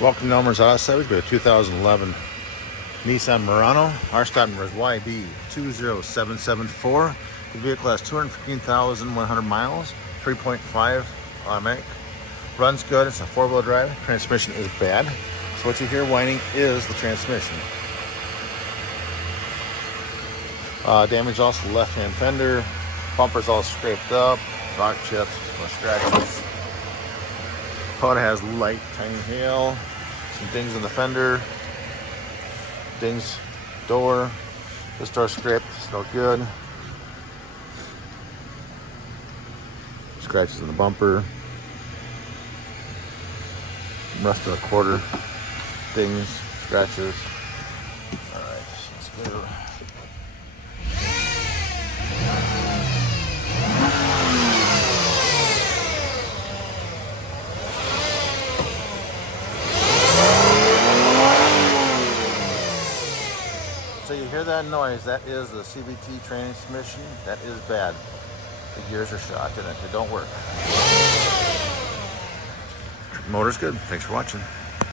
Welcome to Elmers Auto. We've got a 2011 Nissan Murano. Our stock number is Yb20774. The vehicle has 215,100 miles, 3.5 automatic. Runs good. It's a four-wheel drive. Transmission is bad. So what you hear whining is the transmission. Damage also left-hand fender. Bumper's all scraped up. Rock chips, more scratches. Hood has light, tiny hail. Some dings in the fender. Dings, door. This door scraped, still good. Scratches in the bumper. Rust of a quarter. Dings, scratches. Alright, let's go. So you hear that noise, that is the CVT transmission. That is bad. The gears are shot and they don't work. Motor's good. Thanks for watching.